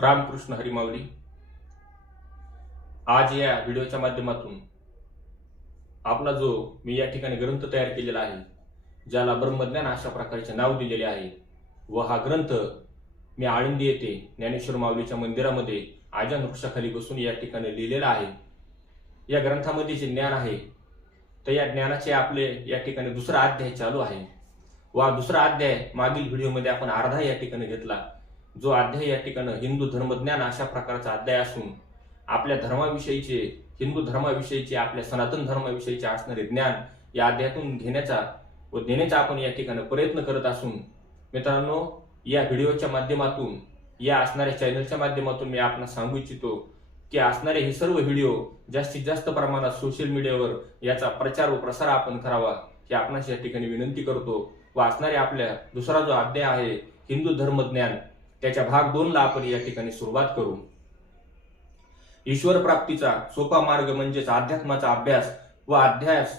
रामकृष्ण हरिमावली आज या व्हिडिओच्या माध्यमातून आपला जो मी या ठिकाणी ग्रंथ तयार केलेला आहे ज्याला ब्रह्मज्ञान अशा प्रकारचे नाव दिलेले आहे व हा ग्रंथ मी आळंदी येथे ज्ञानेश्वर माऊलीच्या मंदिरामध्ये आजन वृक्षाखाली बसून या ठिकाणी लिहिलेला आहे. या ग्रंथामध्ये जे ज्ञान आहे तर या ज्ञानाचे आपले या ठिकाणी दुसरा अध्याय चालू आहे. व दुसरा अध्याय मागील व्हिडिओमध्ये आपण अर्धा या ठिकाणी घेतला. जो अध्याय या ठिकाणी हिंदू धर्मज्ञान अशा प्रकारचा अध्याय असून आपल्या धर्माविषयीचे हिंदू धर्माविषयीचे आपल्या सनातन धर्माविषयीचे असणारे ज्ञान या अध्यायातून घेण्याचा व देण्याचा आपण या ठिकाणी प्रयत्न करत असून मित्रांनो या व्हिडिओच्या माध्यमातून या असणाऱ्या चॅनलच्या माध्यमातून मी आपणास सांगू इच्छितो की असणारे हे सर्व व्हिडिओ जास्तीत जास्त प्रमाणात सोशल मीडियावर याचा प्रचार व प्रसार आपण करावा हे आपणास या ठिकाणी विनंती करतो व असणारे आपल्या दुसरा जो अध्याय आहे हिंदू धर्मज्ञान त्याच्या भाग दोनला आपण या ठिकाणी सुरुवात करू. ईश्वर प्राप्तीचा सोपा मार्ग म्हणजेच अध्यात्माचा अभ्यास व अध्यास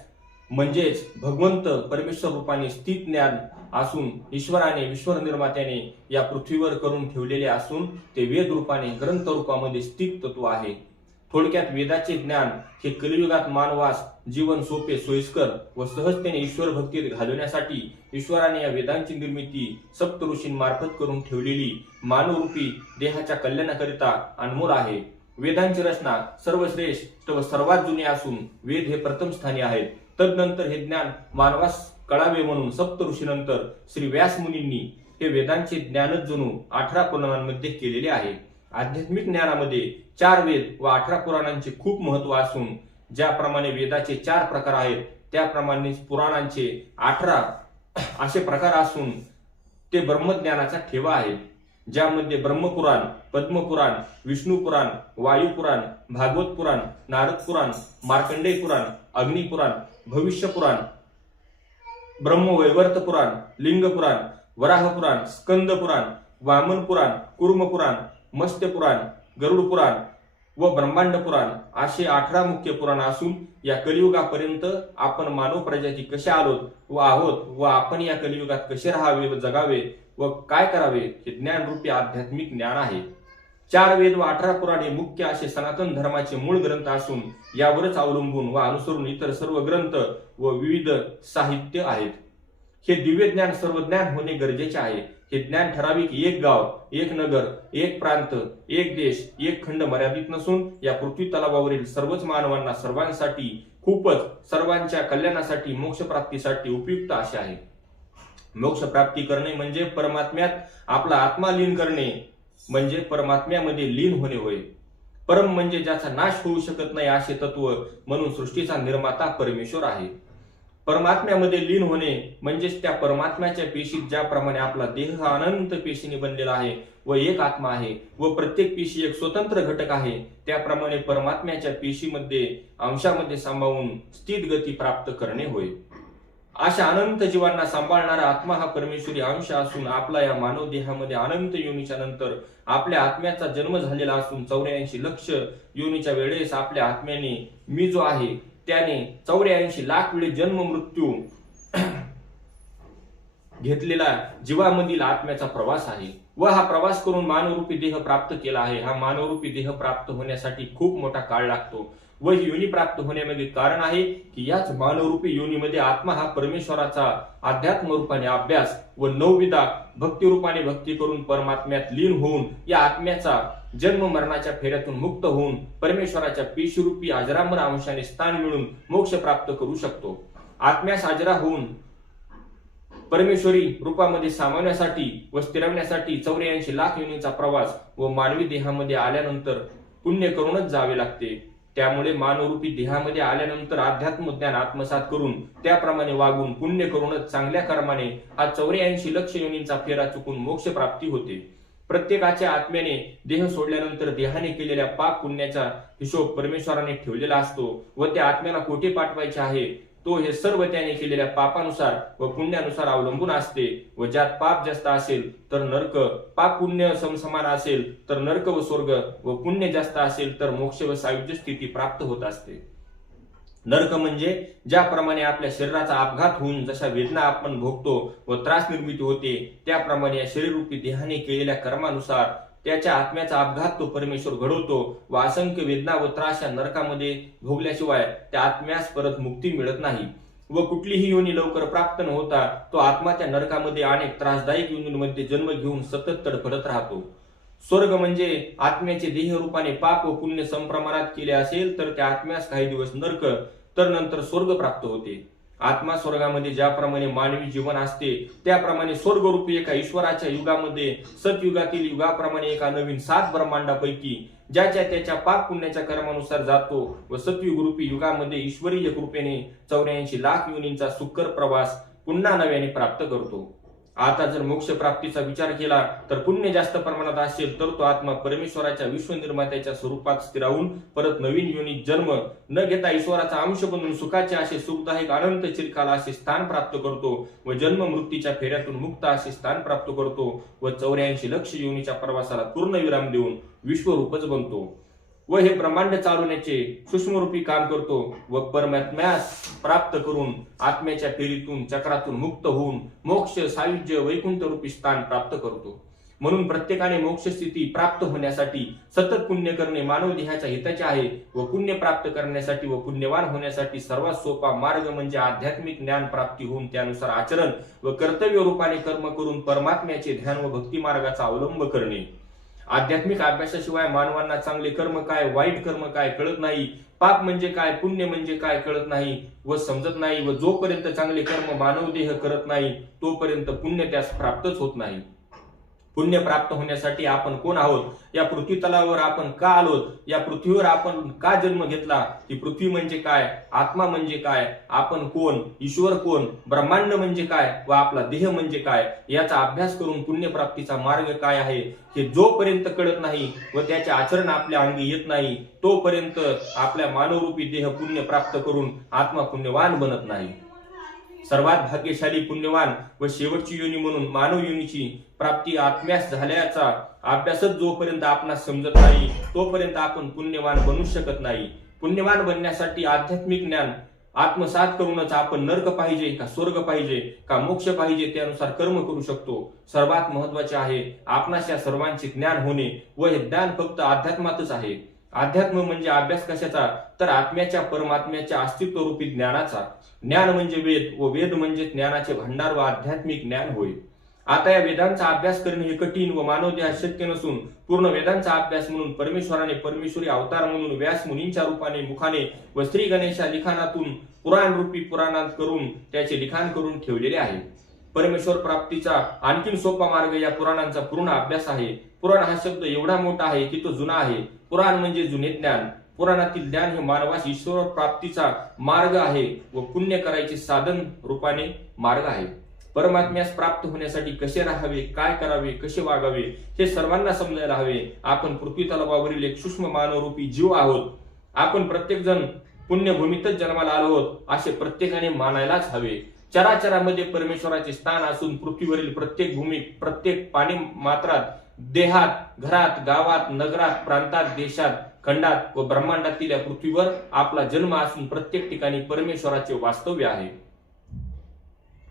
म्हणजेच भगवंत परमेश्वर रूपाने स्थित ज्ञान असून ईश्वराने विश्वर निर्मात्याने या पृथ्वीवर करून ठेवलेले असून ते वेद रूपाने ग्रंथ रूपामध्ये स्थित तत्व आहे. थोडक्यात वेदाचे ज्ञान हे कलियुगात मानवास जीवन सोपे सोयीस्कर व सहजतेने ईश्वर भक्तीत घालवण्यासाठी ईश्वराने या वेदांची निर्मिती सप्त ऋषींमार्फत करून ठेवलेली मानवरूपी देहाच्या कल्याणाकरिता अनमोल आहे. वेदांची रचना सर्वश्रेष्ठ व सर्वात जुने असून वेद हे प्रथम स्थानी आहेत. तदनंतर हे ज्ञान मानवास कळावे म्हणून सप्त ऋषीनंतर श्री व्यास मुनींनी हे वेदांचे ज्ञानच जणू अठरा पुराणांमध्ये केलेले आहे. आध्यात्मिक ज्ञानामध्ये चार वेद व अठरा पुराणांचे खूप महत्त्व असून ज्याप्रमाणे वेदाचे चार प्रकार आहेत त्याप्रमाणे पुराणांचे अठरा असे प्रकार असून ते ब्रह्मज्ञानाचा ठेवा आहे ज्यामध्ये ब्रह्मपुराण पद्मपुराण विष्णू पुराण वायू पुराण भागवत पुराण नारद पुराण मार्कंडेय पुराण अग्निपुराण भविष्य पुराण ब्रह्मवैवर्त पुराण लिंग पुराण वराह पुराण स्कंद पुराण वामन व ब्रह्मांड पुराण असे अठरा मुख्य पुराण असून या कलियुगापर्यंत आपण मानव प्रजाती कशा आलोत व आहोत व आपण या कलियुगात कसे राहावे व जगावे व काय करावे हे ज्ञानरूपी आध्यात्मिक ज्ञान आहे. चार वेद व अठरा पुराणे मुख्य असे सनातन धर्माचे मूळ ग्रंथ असून यावरच अवलंबून व अनुसरून इतर सर्व ग्रंथ व विविध साहित्य आहेत. हे दिव्य ज्ञान सर्व ज्ञान होणे गरजेचे आहे. हे ज्ञान ठराविक एक गाव एक नगर एक प्रांत एक देश एक खंड मर्यादित नसून या पृथ्वी तलावावरील सर्वच मानवांना सर्वांसाठी खूपच सर्वांच्या कल्याणासाठी मोक्ष प्राप्तीसाठी उपयुक्त असे आहे. मोक्ष प्राप्ती करणे म्हणजे परमात्म्यात आपला आत्मा लीन करणे म्हणजे परमात्म्यामध्ये लीन होणे होय. परम म्हणजे ज्याचा नाश होऊ शकत नाही असे तत्व म्हणून सृष्टीचा निर्माता परमेश्वर आहे. परमात्म्यामध्ये लीन होणे म्हणजेच त्या परमात्म्याच्या पेशीत ज्याप्रमाणे आपला देह हा अनंत पेशीने बनलेला आहे व एक आत्मा आहे व प्रत्येक पेशी एक स्वतंत्र घटक आहे त्याप्रमाणे परमात्म्याच्या पेशीमध्ये अंशामध्ये सांभाळून स्थित गती प्राप्त करणे होय. अशा अनंत जीवांना सांभाळणारा आत्मा हा परमेश्वरी अंश असून आपला या मानव देहामध्ये अनंत योनीच्या नंतर आपल्या आत्म्याचा जन्म झालेला असून चौऱ्याऐंशी लक्ष योनीच्या वेळेस आपल्या आत्म्याने मी जो आहे त्याने चौऱ्याऐंशी लाख वेळी जन्म मृत्यू घेतलेला जीवामधील आत्म्याचा प्रवास आहे. व हा प्रवास करून मानवरूपी देह प्राप्त केला आहे. हा मानवरूपी देह प्राप्त होण्यासाठी खूप मोठा काळ लागतो. व ही योनी प्राप्त होण्यामध्ये कारण आहे की याच मानवरूपी योनीमध्ये आत्मा हा परमेश्वराचा अध्यात्म रूपाने अभ्यास व नवविदा भक्तिरूपाने भक्ती करून परमात्म्यात लीन होऊन या आत्म्याचा जन्म मरणाच्या फेऱ्यातून मुक्त होऊन परमेश्वराच्या पेशीरूपी अजरामर अंशाने स्थान मिळून मोक्ष प्राप्त करू शकतो. आत्म्यास अजरा होऊन परमेश्वरी रूपामध्ये सामावण्यासाठी व स्थिरवण्यासाठी चौऱ्याऐंशी लाख युनीचा प्रवास व मानवी देहामध्ये आल्यानंतर पुण्य करूनच जावे लागते. त्यामुळे मानवरूपी देहामध्ये आल्यानंतर अध्यात्म ज्ञान आत्मसात करून त्याप्रमाणे वागून पुण्य करूनच चांगल्या कर्माने हा चौऱ्याऐंशी लक्ष योनींचा फेरा चुकून मोक्ष प्राप्ती होते. प्रत्येकाच्या आत्म्याने देह सोडल्यानंतर देहाने केलेल्या पाप पुण्याचा हिशोब परमेश्वराने ठेवलेला असतो व त्या आत्म्याला कोठे पाठवायचे आहे? तो हे सर्व त्याने केलेल्या पापानुसार व पुण्यानुसार अवलंबून असते व ज्यात पाप जास्त असेल तर नरक पाप पुण्य समसमान असेल तर नरक व स्वर्ग व पुण्य जास्त असेल तर मोक्ष व सायुज्य स्थिती प्राप्त होत असते. नरक म्हणजे ज्याप्रमाणे आपल्या शरीराचा अपघात होऊन जशा वेदना आपण भोगतो व त्रास निर्मिती होते त्याप्रमाणे या शरीररूपी देहाने केलेल्या कर्मानुसार त्याच्या आत्म्याचा अपघात तो परमेश्वर घडवतो व असंख्य वेदना व त्रास या नरकामध्ये भोगल्याशिवाय त्या आत्म्यास परत मुक्ती मिळत नाही. व कुठलीही योनी लवकर प्राप्त न होता तो आत्मा त्या नरकामध्ये अनेक त्रासदायक योनींमध्ये जन्म घेऊन सतत तडफडत राहतो. स्वर्ग म्हणजे आत्म्याचे देह रूपाने पाप व पुण्य संप्रमाणात केले असेल तर त्या आत्म्यास काही दिवस नरक तर नंतर स्वर्ग प्राप्त होते. आत्मा स्वर्गामध्ये ज्याप्रमाणे मानवी जीवन असते त्याप्रमाणे स्वर्गरूपी एका ईश्वराच्या युगामध्ये सतयुगातील युगाप्रमाणे एका नवीन सात ब्रह्मांडापैकी ज्याच्या त्याच्या पाप पुण्याच्या कर्मानुसार जातो व सतयुगरूपी युगामध्ये ईश्वरीय कृपेने चौऱ्याऐंशी लाख युनींचा सुकर प्रवास पुन्हा नव्याने प्राप्त करतो. आता जर मोक्ष प्राप्तीचा विचार केला तर पुण्य जास्त प्रमाणात असेल तर तो आत्मा परमेश्वराच्या विश्वनिर्मात्याच्या स्वरूपात स्थिरावून परत नवीन योनी जन्म न घेता ईश्वराचा अंश बनून सुखाचे असे सुखदायक अनंत चिरकाला असे स्थान प्राप्त करतो व जन्म मृत्यूच्या फेऱ्यातून मुक्त असे स्थान प्राप्त करतो व चौऱ्याऐंशी लक्ष योनीच्या प्रवासाला पूर्ण विराम देऊन विश्वरूपच बनतो. व हे ब्रह्मांड चालवण्याचे सूक्ष्मरूपी काम करतो व परमात्म्यास प्राप्त करून आत्म्याच्या फेरीतून चक्रातून मुक्त होऊन मोक्ष सायुज्य वैकुंठ रूपी स्थान प्राप्त करतो. म्हणून प्रत्येकाने मोक्ष स्थिती प्राप्त होण्यासाठी सतत पुण्य करणे मानव देहाच्या हिताचे आहे व पुण्य प्राप्त करण्यासाठी व पुण्यवान होण्यासाठी सर्वात सोपा मार्ग म्हणजे आध्यात्मिक ज्ञान प्राप्ती होऊन त्यानुसार आचरण व कर्तव्य रूपाने कर्म करून परमात्म्याचे ध्यान व भक्ती मार्गाचा अवलंब करणे. आध्यात्मिक अभ्यासाशिवाय मानवांना चांगले कर्म काय वाईट कर्म काय कळत नाही पाप म्हणजे काय पुण्य म्हणजे काय कळत नाही व समजत नाही व जोपर्यंत चांगले कर्म मानव देह करत नाही तोपर्यंत पुण्य त्यास प्राप्तच होत नाही. पुण्य प्राप्त होण्यासाठी आपण कोण आहोत? या पृथ्वी तलावर आपण का आलोत? या पृथ्वीवर आपण का जन्म घेतला? की पृथ्वी म्हणजे काय? आत्मा म्हणजे काय? आपण कोण? ईश्वर कोण? ब्रह्मांड म्हणजे काय? व आपला देह म्हणजे काय? याचा अभ्यास करून पुण्यप्राप्तीचा मार्ग काय आहे? हे जोपर्यंत कळत नाही व त्याचे आचरण आपल्या अंगी येत नाही तोपर्यंत आपल्या मानवरूपी देह पुण्य प्राप्त करून आत्मा पुण्यवान बनत नाही. सर्वात भाग्यशाली पुण्यवान व शेवटची योनी म्हणून मानव योनीची प्राप्ती आत्म्यास झाल्याचा अभ्यासच जोपर्यंत आपणास समजत नाही तोपर्यंत आपण पुण्यवान बनू शकत नाही. पुण्यवान बनण्यासाठी आध्यात्मिक ज्ञान आत्मसात करूनच आपण नर्क पाहिजे का स्वर्ग पाहिजे का मोक्ष पाहिजे त्यानुसार कर्म करू शकतो. सर्वात महत्त्वाचे आहे आपणास या सर्वांचे ज्ञान होणे व हे ज्ञान फक्त अध्यात्मातच आहे. अध्यात्म म्हणजे अभ्यास कशाचा? तर आत्म्याच्या परमात्म्याच्या अस्तित्व रूपी ज्ञानाचा. ज्ञान म्हणजे वेद व वेद म्हणजे ज्ञानाचे भंडार व आध्यात्मिक ज्ञान होय. आता या वेदांचा अभ्यास करणे हे कठीण व मानव देहात शक्य नसून पूर्ण वेदांचा अभ्यास म्हणून परमेश्वराने परमेश्वरी अवतार म्हणून व्यास मुनींच्या रूपाने मुखाने व श्री गणेशा लिखाणातून पुराण रूपी पुराणात करून त्याचे लिखाण करून ठेवलेले आहे. परमेश्वर प्राप्तीचा आणखीन सोपा मार्ग या पुराणांचा पूर्ण अभ्यास आहे. पुराण हा शब्द एवढा मोठा आहे की तो जुना आहे. पुराण म्हणजे जुने ज्ञान. पुराणातील ज्ञान हे मानवास ईश्वर प्राप्तीचा मार्ग आहे व पुण्य करायचे साधन रूपाने मार्ग आहे. परमात्म्यास प्राप्त होण्यासाठी कसे राहावे काय करावे कसे वागावे हे सर्वांना समजायला हवे. आपण पृथ्वी तलावावरील एक सूक्ष्म मानवरूपी जीव आहोत. आपण प्रत्येक जण पुण्यभूमीतच जन्माला आलो आहोत असे प्रत्येकाने मानायलाच हवे. चराचरामध्ये परमेश्वराचे स्थान असून पृथ्वीवरील प्रत्येक भूमी प्रत्येक पाणी मात्रात देहात घरात गावात नगरात प्रांतात देशात खंडात व ब्रह्मांडातील या पृथ्वीवर आपला जन्म असून प्रत्येक ठिकाणी परमेश्वराचे वास्तव्य आहे.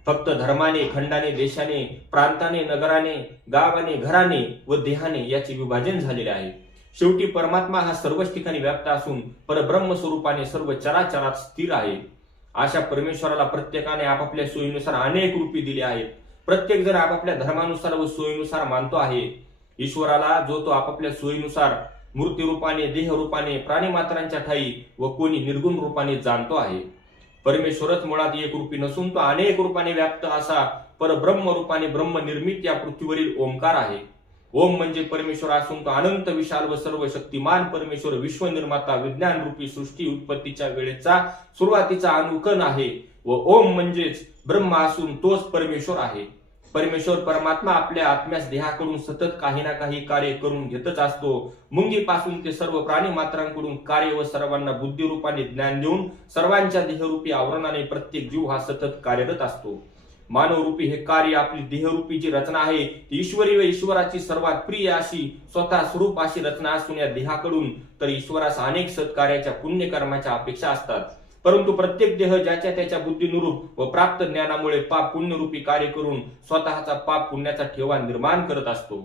फक्त धर्माने खंडाने देशाने प्रांताने नगराने गावाने घराने व देहाने याचे विभाजन झालेले आहे. शेवटी परमात्मा हा सर्वच ठिकाणी व्याप्त असून परब्रह्म स्वरूपाने सर्व चराचरात स्थिर आहे. अशा परमेश्वराला प्रत्येकाने आपापल्या सोयीनुसार अनेक रूपी दिली आहेत. प्रत्येक जण आपापल्या धर्मानुसार व सोयीनुसार मानतो आहे. ईश्वराला जो तो आपापल्या सोयीनुसार मूर्ती रूपाने देह रूपाने प्राणीमात्रांच्या ठाई व कोणी निर्गुण रूपाने जाणतो आहे. परमेश्वरच मुळात एक रूपी नसून तो अनेक रूपाने व्याप्त असा परब्रह्म रूपाने ब्रह्म निर्मित या पृथ्वीवरील ओंकार आहे. ओम म्हणजे परमेश्वर असून तो अनंत विशाल व सर्व शक्तिमान परमेश्वर विश्वनिर्माता विज्ञान रूपी सृष्टी उत्पत्तीच्या वेळेचा सुरुवातीचा अनुकन आहे व ओम म्हणजेच ब्रह्म असून तोच परमेश्वर आहे. परमेश्वर परमात्मा आपल्या आत्म्यास देहाकडून सतत काही ना काही कार्य करून घेतच असतो. मुंगीपासून ते सर्व प्राणी मात्रांकडून कार्य व सर्वांना बुद्धिरूपाने ज्ञान देऊन सर्वांच्या देहरूपी आवरणाने प्रत्येक जीव हा सतत कार्यरत असतो. मानवरूपी हे कार्य आपली देहरूपी जी रचना आहे. ती ईश्वरी व ईश्वराची सर्वात प्रिय अशी स्वतः स्वरूप अशी रचना असून या देहाकडून तर ईश्वरास अनेक सत्कार्याच्या पुण्यकर्माच्या अपेक्षा असतात. परंतु प्रत्येक देह ज्याच्या त्याच्या बुद्धीनुरूप व प्राप्त ज्ञानामुळे पाप पुण्यरूपी कार्य करून स्वतःचा पाप पुण्याचा ठेवा निर्माण करत असतो.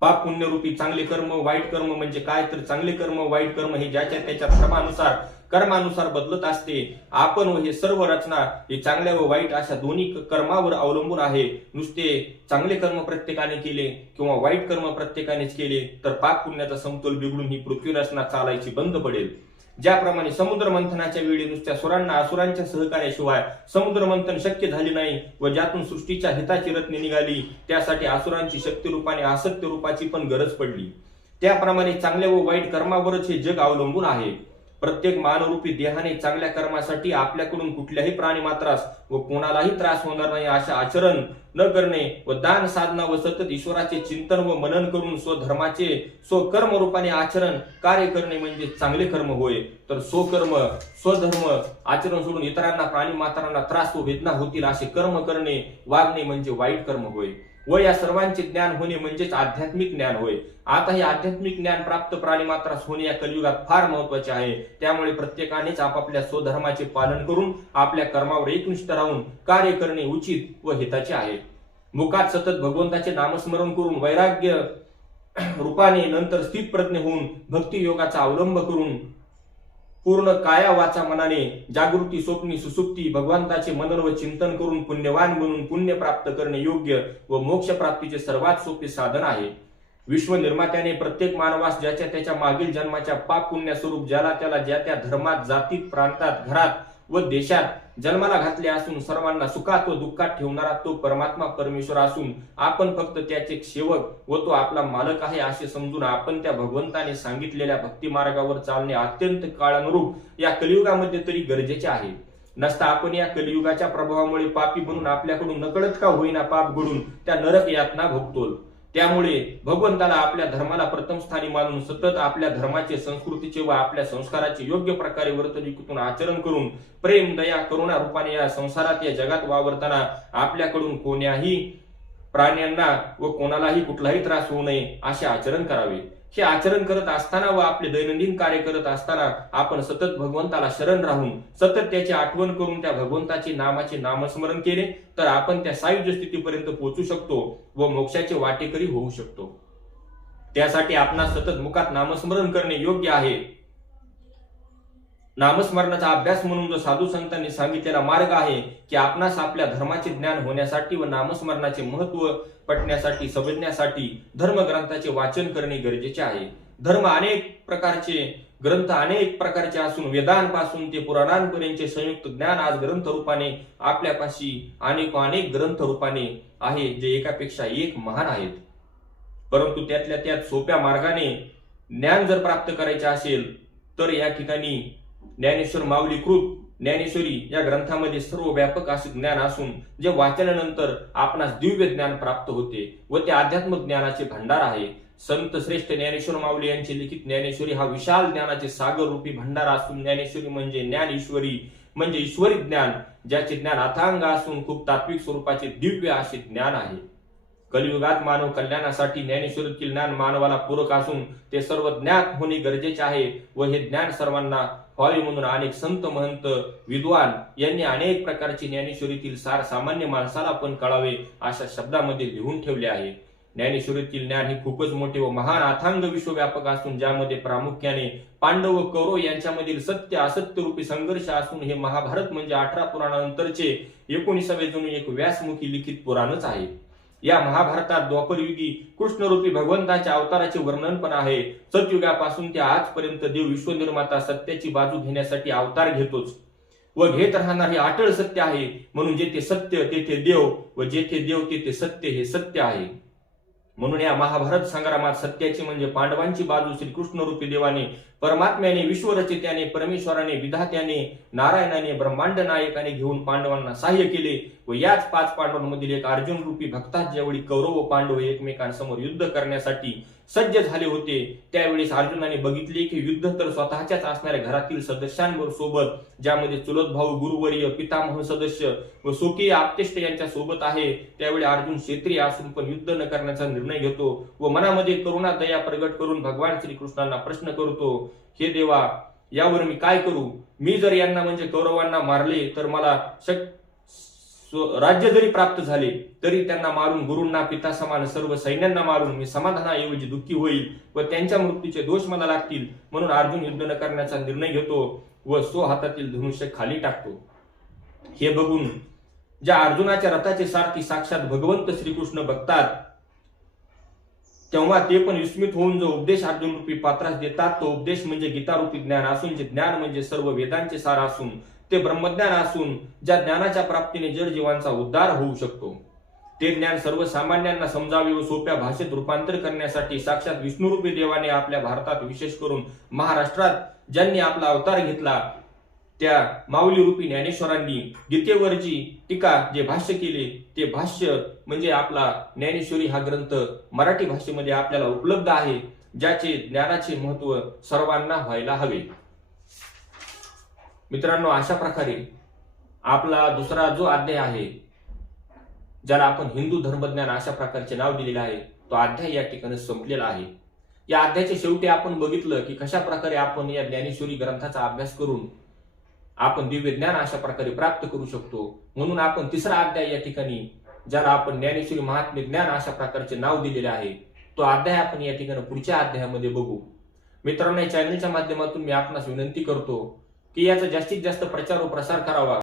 पाप पुण्यरूपी चांगले कर्म वाईट कर्म म्हणजे काय? तर चांगले कर्म वाईट कर्म हे ज्याच्या त्याच्या क्रमानुसार कर्मानुसार बदलत असते. आपण व हे सर्व रचना हे चांगल्या व वाईट अशा दोन्ही कर्मावर अवलंबून आहे. नुसते चांगले कर्म प्रत्येकाने केले किंवा वाईट कर्म प्रत्येकानेच केले तर पाप पुण्याचा समतोल बिघडून ही पृथ्वी रचना चालायची बंद पडेल. ज्याप्रमाणे समुद्र मंथनाच्या वेळी नुसत्या सुरांना असुरांच्या सहकार्याशिवाय समुद्र मंथन शक्य झाले नाही व ज्यातून सृष्टीच्या हिताची रत्ने निघाली त्यासाठी असुरांची शक्ती रूपाने रूपाची पण गरज पडली. त्याप्रमाणे चांगल्या व वाईट कर्मावरच हे जग अवलंबून आहे. प्रत्येक मानवरूपी देहाने चांगल्या कर्मासाठी आपल्याकडून कुठल्याही प्राणी मात्रास व कोणालाही त्रास होणार नाही अशा आचरण न करणे व दान साधना व सतत ईश्वराचे चिंतन व मनन करून स्वधर्माचे स्वकर्म रूपाने आचरण कार्य करणे म्हणजे चांगले कर्म होय. तर स्वकर्म स्वधर्म आचरण सोडून इतरांना प्राणी मात्रांना त्रास व वेदना होतील असे कर्म करणे वागणे म्हणजे वाईट कर्म होय. व या सर्वांचे ज्ञान होणे म्हणजेच आध्यात्मिक ज्ञान होय. आता हे आध्यात्मिक ज्ञान प्राप्त प्राणी मात्रास होणे या कलियुगात फार महत्त्वाचे आहे. त्यामुळे प्रत्येकानेच आपापल्या स्वधर्माचे पालन करून आपल्या कर्मावर एकनिष्ठ राहून कार्य करणे उचित व हिताचे आहे. मुखात सतत भगवंताचे नामस्मरण करून वैराग्य रूपाने नंतर स्थित प्रज्ञ होऊन भक्ती योगाचा अवलंब करून पूर्ण काया वाचा मनाने जागृती स्वप्नी सुसुप्ती भगवंताचे मनन व चिंतन करून पुण्यवान बनून पुण्य प्राप्त करणे योग्य व मोक्ष प्राप्तीचे सर्वात सोपे साधन आहे. विश्व निर्मात्याने प्रत्येक मानवास ज्याच्या त्याच्या मागील जन्माच्या पाप पुण्य स्वरूप ज्याला त्याला ज्या त्या धर्मात जातीत प्रांतात घरात व देशात जन्माला घातले असून सर्वांना सुखात व दुःखात ठेवणारा तो परमात्मा परमेश्वर असून आपण फक्त त्याचे सेवक व तो आपला मालक आहे असे समजून आपण त्या भगवंताने सांगितलेल्या भक्ती मार्गावर चालणे अत्यंत काळानुरूप या कलियुगामध्ये तरी गरजेचे आहे. नसता आपण या कलियुगाच्या प्रभावामुळे पापी बनून आपल्याकडून नकळत का होईना पाप घडून त्या नरक यातना भोगतो त्यामुळे भगवंताला आपल्या धर्माला प्रथम स्थानी मानून सतत आपल्या धर्माचे संस्कृतीचे व आपल्या संस्काराचे योग्य प्रकारे वर्तणुकीतून आचरण करून प्रेम दया करुणा रूपाने या संसारात या जगात वावरताना आपल्याकडून कोण्याही प्राण्यांना व कोणालाही कुठलाही त्रास होऊ नये असे आचरण करावे. हे आचरण करत असताना व आपले दैनंदिन कार्य करत असताना आपण सतत भगवंताला शरण राहून सतत त्याची आठवण करून त्या भगवंताचे नामाचे नामस्मरण केले तर आपण त्या सायुज स्थितीपर्यंत पोहोचू शकतो व मोक्षाचे वाटेकरी होऊ शकतो. त्यासाठी आपण सतत मुखात नामस्मरण करणे योग्य आहे. नामस्मरणाचा अभ्यास म्हणून जो साधू संतांनी सांगितलेला मार्ग आहे की आपणास आपल्या धर्माचे ज्ञान होण्यासाठी व नामस्मरणाचे महत्त्व पटण्यासाठी समजण्यासाठी धर्मग्रंथाचे वाचन करणे गरजेचे आहे. धर्म अनेक प्रकारचे ग्रंथ अनेक प्रकारचे असून वेदांपासून ते पुराणांपर्यंतचे संयुक्त ज्ञान आज ग्रंथ रूपाने आपल्यापाशी अनेक अनेक ग्रंथ रूपाने आहे जे एकापेक्षा एक महान आहेत. परंतु त्यातल्या त्यात सोप्या मार्गाने ज्ञान जर प्राप्त करायचे असेल तर या ठिकाणी ज्ञानेश्वर माऊलीकृत ज्ञानेश्वरी या ग्रंथामध्ये सर्व व्यापक असे ज्ञान असून जे वाचल्यानंतर आपणास दिव्य ज्ञान प्राप्त होते व ते आध्यात्म ज्ञानाचे भंडार आहे. संत श्रेष्ठ ज्ञानेश्वर माऊली यांचे लिखित ज्ञानेश्वरी हा विशाल ज्ञानाचे सागर रूपी भंडार असून ज्ञानेश्वरी म्हणजे ज्ञान ईश्वरी म्हणजे ईश्वरी ज्ञान ज्याचे ज्ञान अथांग असून खूप तात्विक स्वरूपाचे दिव्य असे ज्ञान आहे. कलियुगात मानव कल्याणासाठी ज्ञानेश्वरीतील ज्ञान मानवाला पूरक असून ते सर्व ज्ञात होणे गरजेचे आहे व हे ज्ञान सर्वांना व्हावी म्हणून अनेक संत महंत विद्वान यांनी अनेक प्रकारचे ज्ञानेश्वरीतील सार सामान्य माणसाला पण कळावे अशा शब्दामध्ये लिहून ठेवले आहे. ज्ञानेश्वरीतील ज्ञान हे खूपच मोठे व महान अथांग विश्वव्यापक असून ज्यामध्ये प्रामुख्याने पांडव व कौरव यांच्यामधील सत्य असत्य रूपी संघर्ष असून हे महाभारत म्हणजे अठरा पुराणानंतरचे एकोणीसावे जणू एक व्यासमुखी लिखित पुराणच आहे. या महाभारतात द्वापरयुगी कृष्णरूपी भगवंताच्या अवताराचे वर्णन पण आहे. सतयुगापासून ते आजपर्यंत देव विश्वनिर्माता सत्याची बाजू घेण्यासाठी अवतार घेतोच. व घेत राहणार हे अटळ सत्य आहे म्हणून जेथे सत्य तेथे देव व जेथे देव तेथे सत्य हे सत्य आहे. म्हणून या महाभारत संग्रामात सत्याची म्हणजे पांडवांची बाजू श्रीकृष्ण रूपी देवाने परमात्म्याने विश्वरचित्याने परमेश्वराने विधात्याने नारायणाने ब्रह्मांड नायकाने घेऊन पांडवांना सहाय्य केले व याच पाच पांडवांमधील एक अर्जुन रूपी भक्तात ज्यावेळी कौरव व पांडव एकमेकांसमोर युद्ध करण्यासाठी सज्ज झाले होते. त्यावेळेस अर्जुनाने बघितले की युद्ध तर स्वतःच्याच असणाऱ्या घरातील सदस्यांवर सोबत ज्यामध्ये चुलत भाऊ गुरुवर्य पितामह सदस्य व सोकी आप्तेष्ट यांच्या सोबत आहे. त्यावेळी अर्जुन क्षेत्रीय असून पण युद्ध न करण्याचा निर्णय घेतो व मनामध्ये करुणा दया प्रगट करून भगवान श्रीकृष्णांना प्रश्न करतो हे देवा यावर मी काय करू? मी जर यांना म्हणजे कौरवांना मारले तर मला शक राज्य जरी प्राप्त झाले तरी त्यांना मारून गुरुंना पिता समान सर्व सैन्यांना मारून मी समाधानाऐवजी दुःखी होईल व त्यांच्या मृत्यूचे दोष मला लागतील म्हणून अर्जुन युद्ध न करण्याचा निर्णय घेतो व सो हातातील धनुष्य खाली टाकतो. हे बघून ज्या अर्जुनाच्या रथाचे सारथी साक्षात भगवंत श्रीकृष्ण बघतात तेव्हा ते पण विस्मित होऊन जो उपदेश अर्जुन रूपी पात्रास देतात तो उपदेश म्हणजे गीतारूपी ज्ञान असून जे ज्ञान म्हणजे सर्व वेदांचे सार असून ते ब्रह्मज्ञान असून ज्या ज्ञानाच्या प्राप्तीने जड जीवांचा उद्धार होऊ शकतो. ते ज्ञान सर्वसामान्यांना समजावे व सोप्या भाषेत रूपांतर करण्यासाठी साक्षात विष्णुरूपी देवाने आपल्या भारतात विशेष करून महाराष्ट्रात ज्यांनी आपला अवतार घेतला त्या माऊली रूपी ज्ञानेश्वरांनी गीतेवरची टीका जे भाष्य केले ते भाष्य म्हणजे आपला ज्ञानेश्वरी हा ग्रंथ मराठी भाषेमध्ये आपल्याला उपलब्ध आहे ज्याचे ज्ञानाचे महत्त्व सर्वांना व्हायला हवे. मित्रांनो अशा प्रकारे आपला दुसरा जो अध्याय आहे ज्याला आपण हिंदू धर्मज्ञान अशा प्रकारचे नाव दिलेलं आहे तो अध्याय या ठिकाणी संपलेला आहे. या अध्यायाच्या शेवटी आपण बघितलं की कशा प्रकारे आपण या ज्ञानेश्वरी ग्रंथाचा अभ्यास करून आपण दिव्य ज्ञान अशा प्रकारे प्राप्त करू शकतो. म्हणून आपण तिसरा अध्याय या ठिकाणी ज्याला आपण ज्ञानेश्वरी महात्मे ज्ञान अशा प्रकारचे नाव दिलेले आहे तो अध्याय आपण या ठिकाणी पुढच्या अध्यायामध्ये बघू. मित्रांनो या चॅनलच्या माध्यमातून मी आपणास विनंती करतो की याचा जास्तीत जास्त प्रचार व प्रसार करावा.